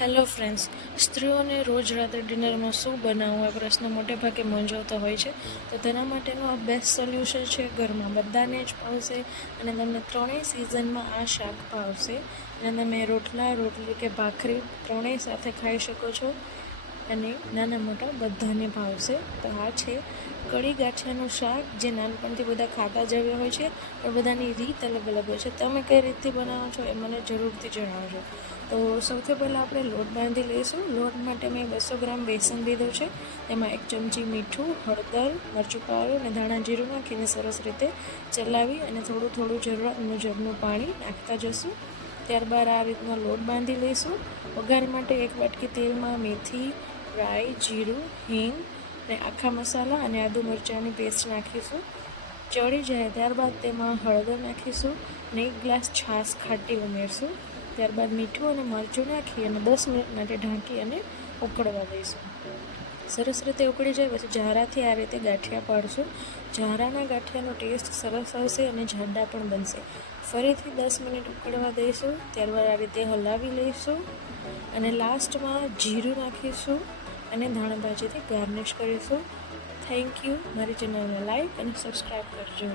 Hello friends સ્ત્રીઓને રોજ રાત્રે ડિનરમાં શું બનાવવું આ પ્રશ્ન મોટે ભાગે મૂંઝવતો હોય છે. તો તેના માટેનું આ બેસ્ટ સોલ્યુશન છે ઘરમાં બધાને જ ભાવશે અને તમને ત્રણેય સિઝનમાં આ શાક ભાવશે. અને તમે રોટલા, રોટલી કે ભાખરી ત્રણેય સાથે ખાઈ શકો છો. અને નાના મોટા બધાને ભાવશે. તો આ છે કઢી ગાંઠિયાનું શાક, જે નાનપણથી બધા ખાતા જ આવ્યા હોય છે પણ બધાની રીત અલગ અલગ હોય છે. તમે કઈ રીતથી બનાવો છો એ મને જરૂરથી જણાવજો. તો સૌથી પહેલાં આપણે લોટ બાંધી લઈશું. લોટ માટે મેં બસો ગ્રામ બેસન લીધું છે. તેમાં એક ચમચી મીઠું, હળદર, મરચું પાવડર અને ધાણા જીરું નાખીને સરસ રીતે ચલાવી અને થોડું થોડું જરૂરત મુજબનું પાણી નાખતા જશું. ત્યારબાદ આ રીતનો લોટ બાંધી લઈશું. વઘાર માટે એક વાટકી તેલમાં મેથી, રાઈ, જીરું, હિંગ અને આખા મસાલા અને આદુ મરચાંની પેસ્ટ નાખીશું. ચડી જાય ત્યારબાદ તેમાં હળદર નાખીશું અને એક ગ્લાસ છાશ ખાટી ઉમેરશું. ત્યારબાદ મીઠું અને મરચું નાખી અને દસ મિનિટ માટે ઢાંકી અને ઉકળવા દઈશું. સરસ રીતે ઉકળી જાય, પછી ઝારાથી આ રીતે ગાંઠિયા પાડશું. ઝારાના ગાંઠિયાનો ટેસ્ટ સરસ આવશે અને જાડા પણ બનશે. ફરીથી દસ મિનિટ ઉકળવા દઈશું. ત્યારબાદ આ રીતે હલાવી લઈશું. અને લાસ્ટમાં જીરું નાખીશું. અને ધાણા ભાજીથી ગાર્નિશ કરીશું. થેન્ક યુ મારી ચેનલને લાઈક અને સબસ્ક્રાઈબ કરજો.